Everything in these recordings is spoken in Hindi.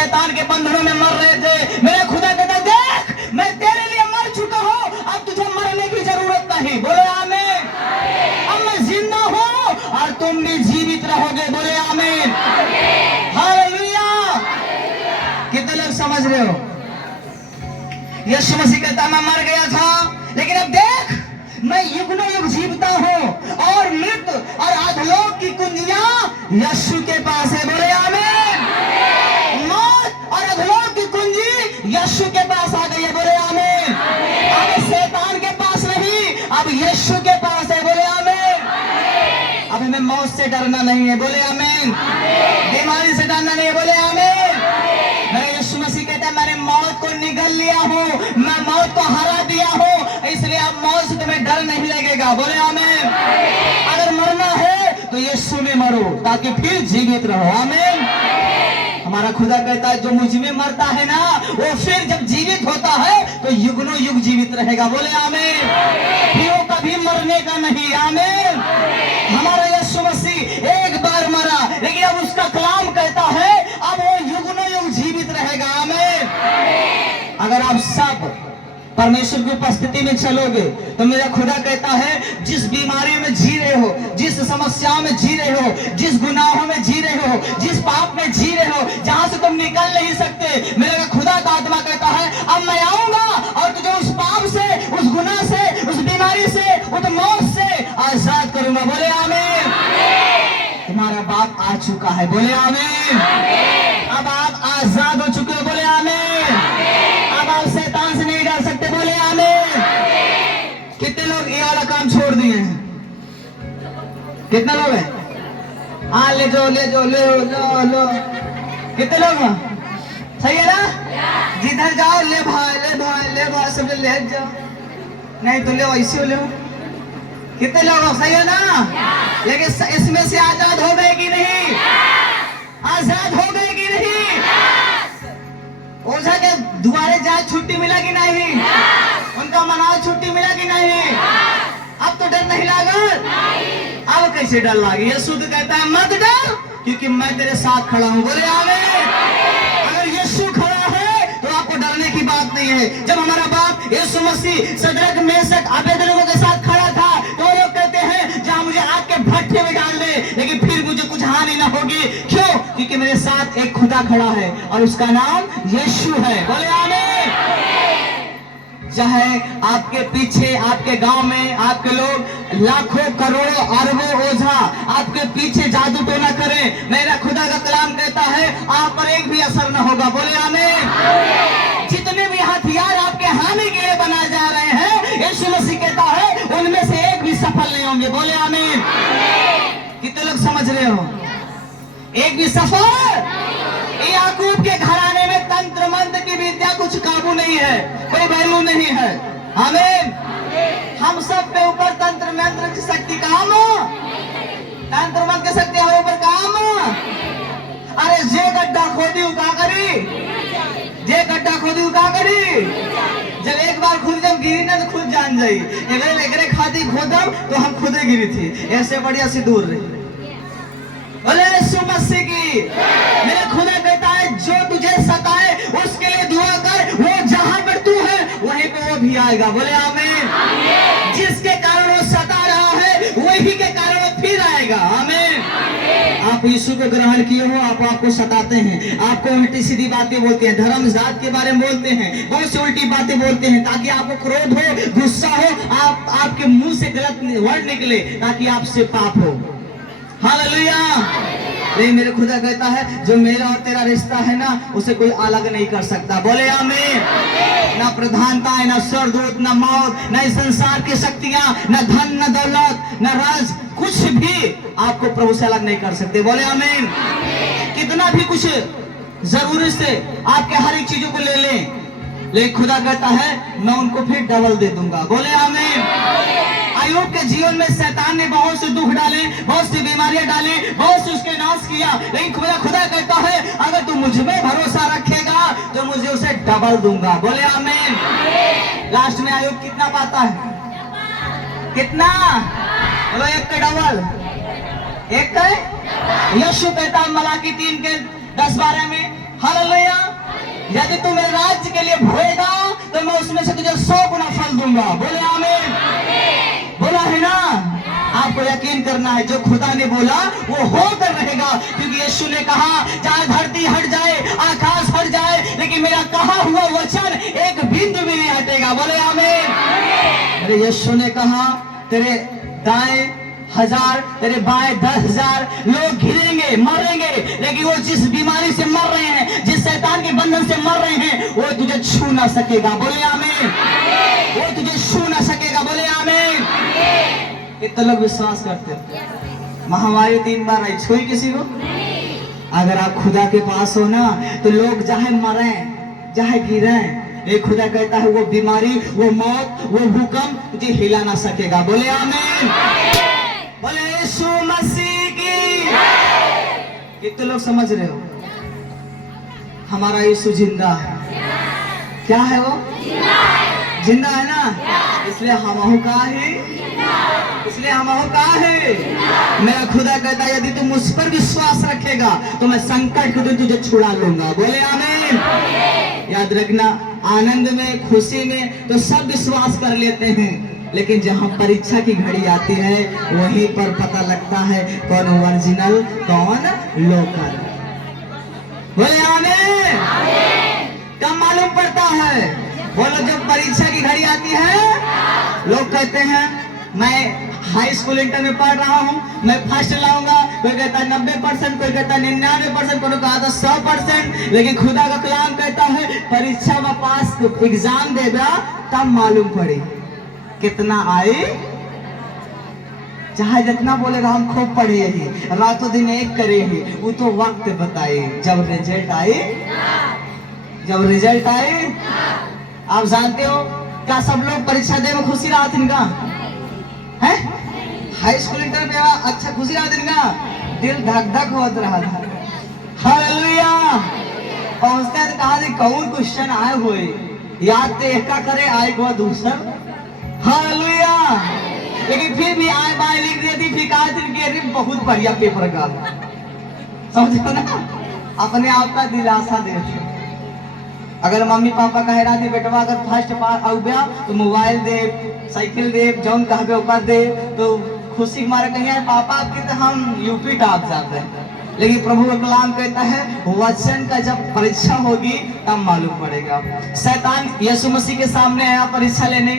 शैतान के बंधनों में मर रहे थे, मेरा खुदा कहता देख मैं तेरे लिए मर चुका हूँ, अब तुझे मरने की जरूरत नहीं। बोले आमीन। अब मैं जिंदा हूँ और तुम भी जीवित रहोगे। बोले आमीन। हालेलुया। कितने लोग समझ रहे हो? यीशु मसीह कहता मैं मर गया था, लेकिन अब देख मैं युगों युग जीवता हूँ और मृत्यु और अधोलोक की कुंजियां यीशु के पास है। बोले आमीन। मौत और अधोलोक की कुंजी यीशु के पास आ गई है। बोले आमीन। अब शैतान के पास नहीं, अब यीशु के पास है। बोले आमीन। अब हमें मौत से डरना नहीं है। बोले आमीन। बीमारी से डरना नहीं है। बोले आमीन। मेरे यीशु मसीह कहता है मैंने मौत को निगल लिया हूँ, मैं मौत को हरा दिया हूँ, इसलिए अब मौत से तुम्हें डर नहीं लगेगा। बोले आमीन। अगर मरना है तो यीशु में मरो ताकि फिर जीवित रहो। आमीन। हमारा खुदा कहता है जो मुझ में मरता है ना, वो फिर जब जीवित होता है तो युगनों युग जीवित रहेगा। बोले आमीन। फिर वो कभी मरने का नहीं। आमीन। हमारा यीशु मसीह एक बार मरा, लेकिन अब उसका कलाम कहता है अब वो युगनों युग जीवित रहेगा। आमीन। अगर आप सब परमेश्वर की उपस्थिति में चलोगे तो मेरा खुदा कहता है जिस बीमारी में जी रहे हो, जिस समस्याओं में जी रहे हो, जिस गुनाहों में जी रहे हो, जिस पाप में जी रहे हो, जहां से तुम निकल नहीं सकते, मेरा खुदा का आत्मा कहता है अब मैं आऊंगा और तुझे उस पाप से, उस गुनाह से, उस बीमारी से, उस मौत से आजाद करूंगा। बोले आमीन। तुम्हारा बाप आ चुका है। बोले आमीन। अब आप आजाद हो चुके हो। बोले आमीन। अब आप शैतान से नहीं डर सकते। बोले आमीन। कितने लोग ये वाला काम छोड़ दिए हैं? कितने लोग हैं? हाँ ले जाओ ले जाओ, ले लो लो। कितने लोग हैं? सही है ना? जिधर जाओ ले भाई ले भाई ले भाई, सब ले जाओ, नहीं तो ले ऐसे ले। कितने लोग? सही है ना? लेकिन इसमें से आजाद हो गए कि नहीं? आजाद हो गए कि नहीं? ओझा के दुआरे जाए छुट्टी मिला कि नहीं? उनका मनाओ छुट्टी मिला कि नहीं? अब तो डर नहीं लगा। अब कैसे डर लगे? यीशु तो कहता है मत डर क्योंकि मैं तेरे साथ खड़ा हूँ। बोले आमीन। अगर यीशु खड़ा है तो आपको डरने की बात नहीं है। जब हमारा बाप यीशु मसीह सदरक मेशक अबेदनगो के साथ खड़ा था तो लोग कहते हैं जहाँ मुझे आग के भट्ठे में डाल दे लेकिन फिर मुझे कुछ हानि न होगी। क्यों? क्योंकि मेरे साथ एक खुदा खड़ा है और उसका नाम यीशु है। बोले आमीन। चाहे आपके पीछे, आपके गांव में आपके लोग लाखों करोड़ों अरबों ओझा आपके पीछे जादू टोना करें, मेरा खुदा का कलाम कहता है आप पर एक भी असर न होगा। बोले आमीन। जितने भी हथियार आपके हानि के लिए बनाए जा रहे हैं, यीशु मसीह कहता है उनमें से एक भी सफल नहीं होंगे। बोले आमीन। कितने लोग समझ रहे हो? एक भी सफल। याकूब के घराने में तंत्र मंत्र की विद्या कुछ काबू नहीं है, कोई वैल्यू नहीं है। आमीन। हम सब पे ऊपर तंत्र मंत्र की शक्ति काम, तंत्र मंत्र की शक्ति हमारे ऊपर काम। अरे जे गड्ढा खोदी उका करी, जे गड्ढा खोदी उका करी, जब एक बार खुद जब गिरी ना तो खुद जान जाई एकरे खाती खोदम तो हम खुदे गिरी थी, ऐसे बढ़िया से दूर रही। बोले यीशु मसीह की। मेरा खुदा कहता है जो तुझे सताए उसके लिए दुआ कर, वो जहां पर तू है वहीं पे वो भी आएगा। बोले आमीन। जिसके कारण वो सता रहा है वही के कारण वो फिर आएगा। आमीन। आप यीशु को ग्रहण किए हो, आप आपको सताते हैं, आपको उल्टी सीधी बातें बोलते हैं, धर्म जात के बारे में बोलते हैं, बहुत सी उल्टी बातें बोलते हैं ताकि आपको क्रोध हो, गुस्सा हो, आपके मुंह से गलत वर्ड निकले ताकि आपसे पाप हो। हालेलुया। नहीं, मेरे खुदा कहता है जो मेरा और तेरा रिश्ता है ना उसे कोई अलग नहीं कर सकता। बोले आमीन। ना प्रधानता है, ना स्वर्गदूत, ना मौत, ना इस संसार की शक्तियां, ना धन, ना दौलत, ना राज, कुछ भी आपको प्रभु से अलग नहीं कर सकते। बोले आमीन। कितना भी कुछ जरूरी से आपके हर एक चीजों को ले लें, लेकिन खुदा कहता है मैं उनको फिर डबल दे दूंगा। बोले आमीन। अय्यूब के जीवन में शैतान ने बहुत से दुख डाले, बहुत सी बीमारियां डाले, बहुत से उसके नाश किया, लेकिन खुदा कहता है अगर तू मुझ में भरोसा रखेगा तो मुझे उसे डबल दूंगा। बोले आमीन। लास्ट में अय्यूब कितना पाता है? कितना? बोलो एक का डबल, एक का। यीशु कहता है मलाकी 3 के 10-12 में हालेलुया। यदि तू मेरे राज्य के लिए भोएगा तो मैं उसमें से तुझे 100 गुना फल दूंगा। बोले आमीन। बोला है ना। आपको यकीन करना है, जो खुदा ने बोला वो होकर रहेगा, क्योंकि यीशु ने कहा चाहे धरती हट जाए, आकाश हट जाए, लेकिन मेरा कहा हुआ वचन एक बिंदु भी नहीं हटेगा। बोले आमीन। अरे यीशु ने कहा तेरे दाएं 1000 तेरे बाएं 10,000 लोग घिरेंगे, मरेंगे, लेकिन वो जिस बीमारी से मर रहे हैं, जिस शैतान के बंधन से मर रहे हैं, वो तुझे छू ना सकेगा। बोले आमीन। वो तुझे छू ना सकेगा। बोले आमीन। इतने लोग विश्वास करते हो। महामारी 3 बार आई, छुई किसी को? अगर आप खुदा के पास हो ना तो लोग चाहे मरे चाहे गिरे, एक खुदा कहता है वो बीमारी, वो मौत, वो भूकंप तुझे हिला ना सकेगा। बोले आमीन। बोले यीशु मसीह की। कितने लोग समझ रहे हो? हमारा यीशु जिंदा है। क्या है वो? जिंदा है ना। इसलिए हम का है, इसलिए हम का है। मेरा खुदा कहता है यदि तू मुझ पर विश्वास रखेगा तो मैं संकट के दिन तुझे छुड़ा लूंगा। बोले आमीन। याद रखना, आनंद में, खुशी में तो सब विश्वास कर लेते हैं, लेकिन जहाँ परीक्षा की घड़ी आती है वहीं पर पता लगता है कौन ओरिजिनल कौन लोकल। बोले आमीन। कब मालूम पड़ता है? बोलो जब परीक्षा की घड़ी आती है। लोग कहते हैं मैं हाई स्कूल इंटर में पढ़ रहा हूँ, मैं फर्स्ट लाऊंगा। कोई कहता है 90%, कोई कहता है 99%, कोई कहता है 100%, लेकिन खुदा का कलाम कहता है परीक्षा में पास एग्जाम देगा तब मालूम पड़े कितना आए। चाहे जितना बोलेगा हम खूब पढ़े ही, रातों दिन एक करे ही, वो तो वक्त बताए जब रिजल्ट आए। जब रिजल्ट आए, आप जानते हो क्या सब लोग परीक्षा दे में खुशी रहा इनका है? हाई स्कूल इंटर में अच्छा खुशी रहा इनका, दिल धक धक होत रहा था। हालेलुया। पहुंचते हैं तो कहा कौन क्वेश्चन आए हुए, याद तो एक का करे आए को दूसरा। हालेलुया। लेकिन फिर भी आए बाय लिख देती, फिर कहा कि बहुत बढ़िया पेपर का, समझो ना, अपने आप का दिलासा देते। अगर मम्मी पापा कह रहा थी बेटवा अगर फर्स्ट पास आ गया तो मोबाइल दे, साइकिल दे, जौन कहबे ओकर दे, तो खुशी मारे कहीं पापा आपके तो हम यूपी टॉप जाते हैं। लेकिन प्रभु का कलाम कहता है वचन का जब परीक्षा होगी तब मालूम पड़ेगा। शैतान यीशु मसीह के सामने आया परीक्षा लेने,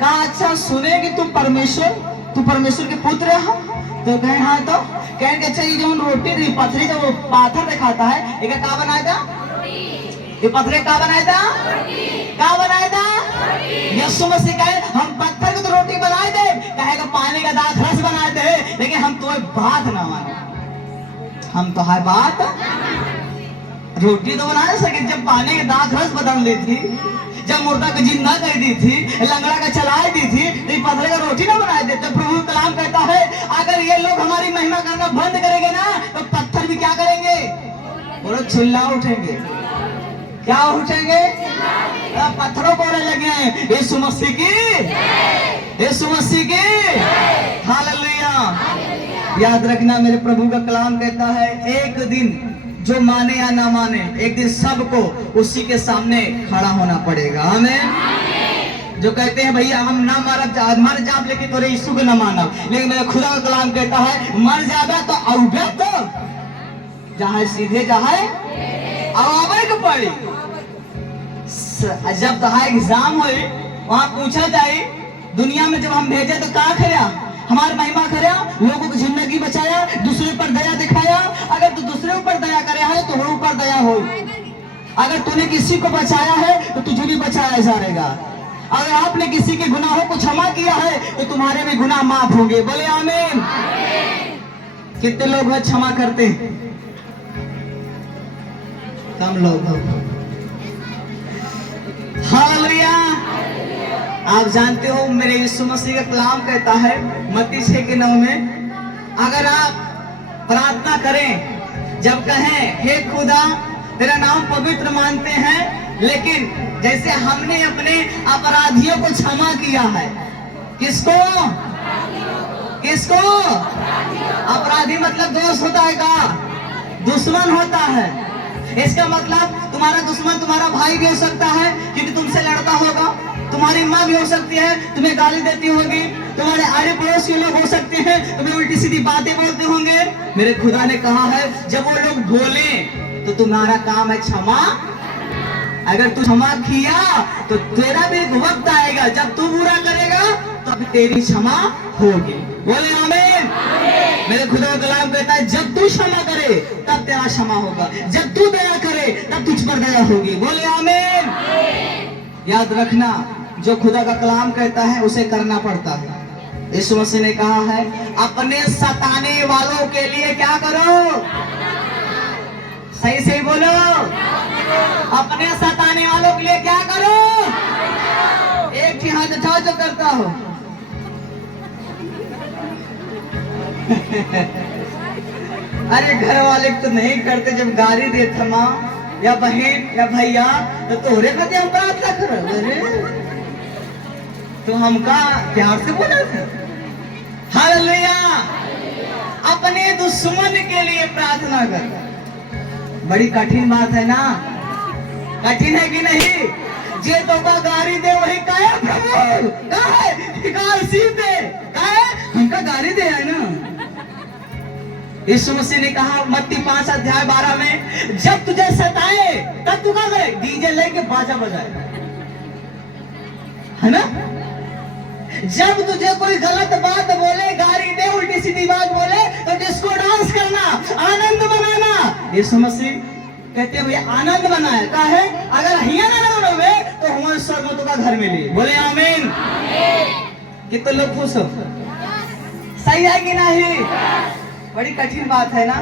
कहा अच्छा सुने कि तू परमेश्वर के पुत्र है? तो कहे हाँ। तो कहेंगे अच्छा ये जो रोटी दी पथरी जो पाथर दिखाता है, एक का बनाया था? ये पत्थर का बनाया था? क्या बनाया था? यीशु मसीह कहे हम पत्थर को तो रोटी बनाए थे, कहेगा पानी का दाख रस बनाए थे, लेकिन हम तुम्हें बात ना मानो। हम तो है बात रोटी तो बना सके, जब पानी का दाख रस बदल दी थी, जब मुर्दा को जिंदा कर दी थी, लंगड़ा का चला दी थी, तो पत्थर का रोटी ना बनाए थे। तो प्रभु कलाम कहता है अगर ये लोग हमारी महिमा करना बंद करेंगे ना तो पत्थर भी क्या करेंगे? बोलो चिल्ला उठेंगे। क्या उठेंगे? पत्थरों को लगे हैं। यीशु मसीह की, यीशु मसीह की। हालेलुया। याद रखना मेरे प्रभु का कलाम कहता है एक दिन जो माने या ना माने, एक दिन सबको उसी के सामने खड़ा होना पड़ेगा। आमीन। जो कहते हैं भैया हम ना मर जाब लेकिन तोरे यीशु को ना माना, लेकिन मेरा खुदा का कलाम कहता है मर जाबा तो औबे तो जहां सीधे जहां आवे के पड़ी। जब तहा एग्जाम हो वहां पूछा जाए दुनिया में जब हम भेजे तो क्या खड़ा? हमारी महिमा खड़ा, लोगों की जिंदगी बचाया, दूसरे पर दया दिखाया। अगर तू दूसरे ऊपर दया करे है तो वो ऊपर दया हो। अगर तूने किसी को बचाया है तो तुझे भी बचाया जाएगा। अगर आपने किसी के गुनाहों को क्षमा किया है तो तुम्हारे भी गुनाह माफ होंगे। बोले आमीन। कितने लोग क्षमा करते हैं? कम लोग हो। हालेलुया। आप जानते हो मेरे यीशु मसीह का कलाम कहता है मत्ती 6:9 में अगर आप प्रार्थना करें, जब कहें हे खुदा तेरा नाम पवित्र मानते हैं, लेकिन जैसे हमने अपने अपराधियों को क्षमा किया है। किसको? किसको? अपराधी मतलब दोस्त होता है का? दुश्मन होता है। इसका मतलब तुम्हारा दुश्मन तुम्हारा भाई भी हो सकता है क्योंकि तुमसे लड़ता होगा, तुम्हारी माँ भी हो सकती है तुम्हें गाली देती होगी, तुम्हारे आड़े पड़ोस के लोग हो सकते हैं तुम्हें उल्टी सीधी बातें बोलते होंगे। मेरे खुदा ने कहा है जब वो लोग बोले तो तुम्हारा काम है क्षमा। अगर तू क्षमा किया तो तेरा भी एक वक्त आएगा जब तू बुरा करेगा तब तेरी क्षमा होगी। बोले आमीन। मेरे खुदा का कलाम कहता है जब तू क्षमा करे तब तेरा क्षमा होगा, जब तू दया करे तब तुझ पर दया होगी। बोले आमीन। याद रखना जो खुदा का कलाम कहता है उसे करना पड़ता है। यीशु मसीह ने कहा है अपने सताने वालों के लिए क्या करो, सही सही बोलो, अपने सताने वालों के लिए क्या करो। एक ही हाथ उठाओ जो करता हो। अरे घर वाले तो नहीं करते, जब गाली देते माँ या बहन या भैया तो तोहरे खाते हम प्रार्थना करो। अरे तो हमका प्यार से बोला था। हालेलुया। अपने दुश्मन के लिए प्रार्थना कर। बड़ी कठिन बात है ना, कठिन है कि नहीं। जे तो का गाली दे वही काया प्रभु काहे सीधे काहे हमका गाली दे है ना। यीशु मसीह ने कहा मत्ती 5:12 में जब तुझे सताए तब तू क्या करे, डीजे लेके बाजा बजाए, है ना। जब तुझे कोई गलत बात बोले, गाली दे, उल्टी सीधी बात बोले तो डिस्को डांस करना, आनंद मनाना। यीशु मसीह कहते हैं भैया आनंद मनाए का है, अगर हिया ना मनोगे तो हमारे स्वर्ग का घर मिली। बोले आमीन। कितने लोग खुश हो, सही है कि नहीं। बड़ी कठिन बात है ना।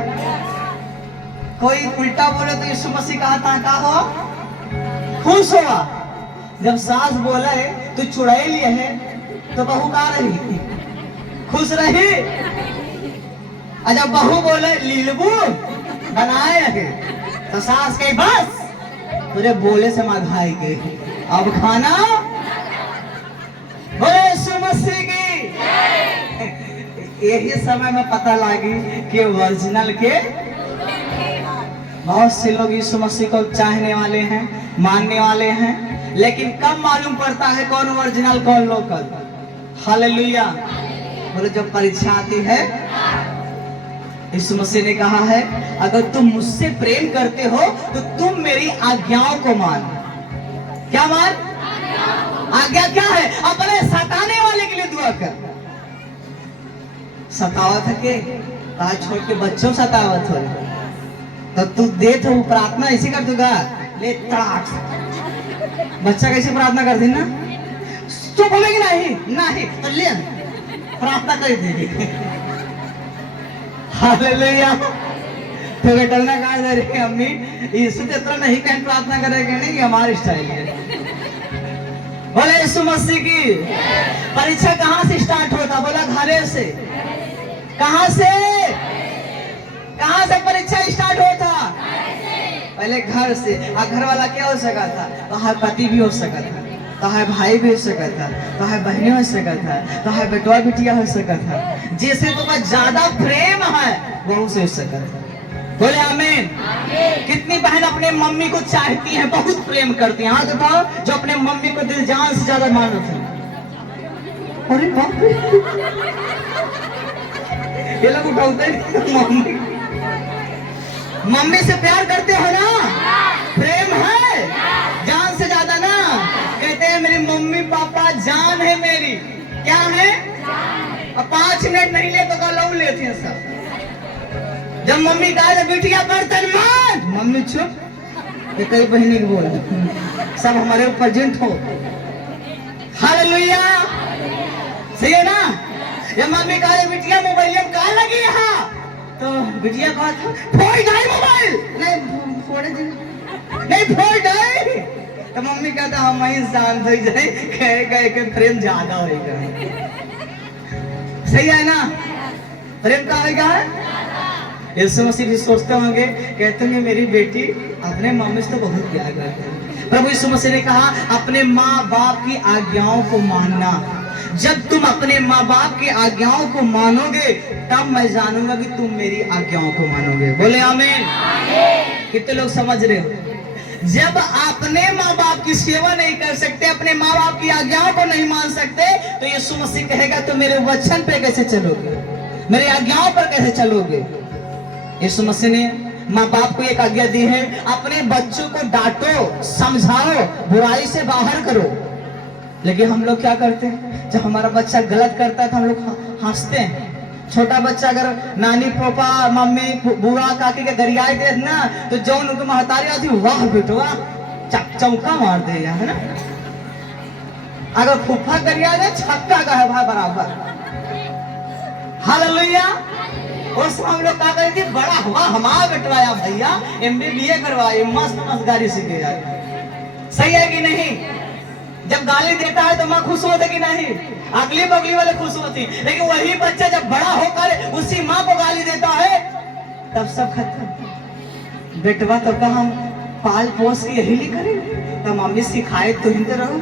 कोई उल्टा बोले तो यीशु मसीह कहा था का हो खुश हुआ। जब सास बोला है तो चुड़ाई लिए है तो बहू का रही खुश रही, और जब बहू बोले लीलबू बनाए है तो सास के बस तुझे बोले से मधाई के अब खाना। बोले यीशु मसीह की। यही समय में पता लगी कि ओरिजिनल के बहुत से लोग यीशु मसीह को चाहने वाले हैं, मानने वाले हैं, लेकिन कब मालूम पड़ता है कौन ओरिजिनल कौन लोकल। हालेलुया। बोले जब परीक्षा आती है, यीशु मसीह ने कहा है अगर तुम मुझसे प्रेम करते हो तो तुम मेरी आज्ञाओं को मान। क्या मान? आज्ञा क्या है? अपने सताने वाले के लिए दुआ कर। सतावत है के कहा छोड़ के बच्चों सतावत हो तो तू दे तो प्रार्थना ऐसे कर दूंगा ले ताक। बच्चा कैसे प्रार्थना कर दी ना, चुप होगी नहीं नहीं तो ले प्रार्थना कर देगी। हालेलुया। तो बेटा ना कहा जा रही है अम्मी यीशु तो इतना नहीं कहीं प्रार्थना करेंगे नहीं, कि हमारी स्टाइल है। बोले यीशु मसीह की। परीक्षा कहाँ से स्टार्ट होता? बोला घरे से। कहाँ से? कहाँ से परीक्षा स्टार्ट होता? पहले घर से। और घर वाला क्या हो सका था? तो है पति भी हो सका था, तो है भाई भी हो सका था, तो है बहनें हो सका था, तो है बेटवा बिटिया हो सका था। जिसे तो ज्यादा प्रेम है वो से हो सका था। बोले आमीन। कितनी बहन अपने मम्मी को चाहती हैं, बहुत प्रेम करती हैं? हाँ तो बताओ जो अपने मम्मी को दिल जान से ज्यादा मानते हैं। अरे बाप रे, ये लोग उठाते मम्मी मम्मी से प्यार करते हो ना, प्रेम है जान से ज्यादा ना। कहते हैं मेरी मम्मी पापा जान है मेरी। क्या है? और 5 मिनट नहीं ले तो लऊ लेते हैं सब। जब मम्मी कहा बिटिया बर्तन मान, मम्मी चुप। कई बहनी को बोल सब हमारे ऊपर जिंट हो। हालेलुया। सही है ना। जब मम्मी कहा बिटिया मोबाइल में कहा लगी यहाँ, तो बिटिया कहा था फोड़ जाए मोबाइल। नहीं फोड़े नहीं फोड़ जाए। तो मम्मी कहता हम इंसान हो जाए, कहे के प्रेम ज्यादा होगा। सही है ना। प्रेम का है यीशु मसीह भी सोचते होंगे, कहते हैं मेरी बेटी अपने मम्मी से तो बहुत प्यार करती है। प्रभु यीशु मसीह ने कहा अपने माँ बाप की आज्ञाओं को मानना। जब तुम अपने माँ बाप की आज्ञाओं को मानोगे तब मैं जानूंगा कि तुम मेरी आज्ञाओं को मानोगे। बोले आमीन। कितने लोग समझ रहे हो? जब अपने माँ बाप की सेवा नहीं कर सकते, अपने माँ बाप की आज्ञाओं को नहीं मान सकते, तो यीशु मसीह कहेगा तो मेरे वचन पे कैसे चलोगे, मेरी आज्ञाओं पर कैसे चलोगे? यीशु मसीह ने माँ बाप को एक आज्ञा दी है, अपने बच्चों को डांटो, समझाओ, बुराई से बाहर करो। लेकिन हम लोग क्या करते हैं? जब हमारा बच्चा गलत करता है तो हम लोग हंसते हैं। छोटा बच्चा अगर नानी पोपा मम्मी बुआ काकी के गरियाई दे ना, तो जौन उनके महतारी आती, वाह बेटवा चौका मार दे, है ना। अगर फूफा गरिया दे, छक्का का है भाई बराबर। हालेलुया। उस हम लोग क्या करेंगे? बड़ा हुआ हमारा बेटवाया भैया, MBA करवाए, मस्त मस्त गाड़ी सीखे जाए। सही है कि नहीं? जब गाली देता है तो माँ खुश होती कि नहीं? अगली बगली वाले खुश होती। लेकिन वही बच्चा जब बड़ा होकर उसी माँ को गाली देता है, तब सब खत्म। बेटवा तो का हम पाल पोस के यही नहीं करें, तो मम्मी सिखाए तो हिंदे रहो।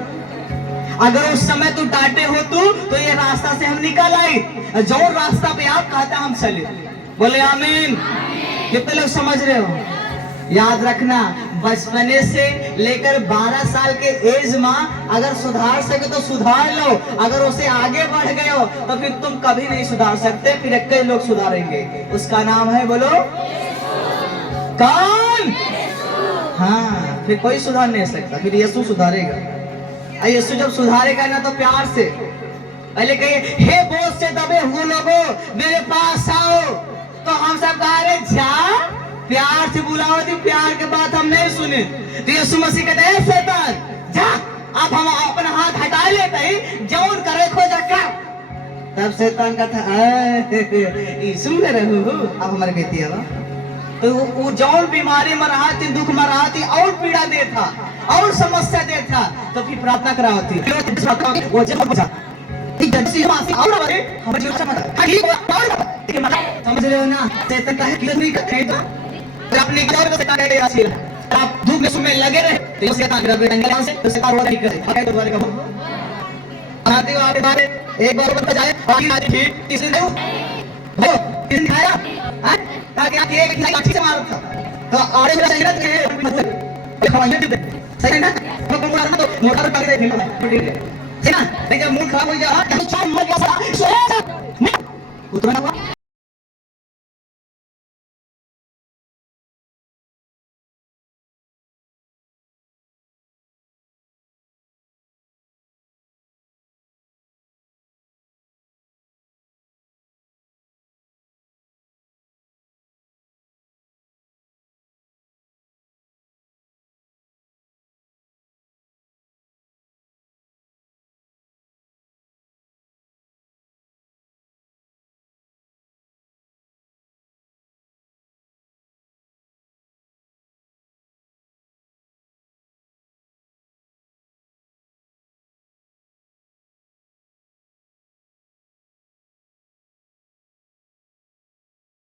अगर उस समय तू डांटे हो तो ये रास्ता से हम निकल आए, जो रास्ता पे आप कहते हम चले। बोले आमीन। कितने लोग समझ रहे हो? याद रखना, बचपने से लेकर 12 साल के एज में अगर सुधार सके तो सुधार लो, अगर उसे आगे बढ़ गए हो तो फिर तुम कभी नहीं सुधार सकते, फिर एक ही लोग सुधारेंगे, उसका नाम है, बोलो कौन? हाँ, फिर कोई सुधार नहीं सकता, फिर यीशु सुधारेगा। यीशु जब सुधारेगा ना तो प्यार से पहले कहिए, हे बोझ से दबे हुए लोगों मेरे पास आओ, तो हम सब कह रहे जा, प्यार से बुलाओ थी, प्यार के बात हम नहीं सुने, तो यीशु मसीह कहते हैं शैतान जा, अब हम अपना हाथ हटा लेते ही जौन करे खो जा। तब शैतान कहता सुन रहे हो, अब हमारे कहती है तो वो जौन बीमारी में रहा थी, दुख में रहा थी, और पीड़ा दे था, और समस्या दे था, तो फिर प्रार्थना करा होती। समझ रहे हो ना? शैतान का है अपने आप धूप में सुनने लगे रहे तो शैतान से तो शैतान वो नहीं करे। तो दोबारा कहो आते हो आते बारे एक बार बता जाए बाकी आज ठीक तीसरे दिन हो किसने खाया हां ताकि आप एक लाठी से मारो था तो आड़े वाला संगत के खवाइए दे सही है ना? तो बोला ना तो मोटर कर दे ठीक है ना? लेकिन मूड खराब हो गया, हम सब मर गया, उतना हुआ।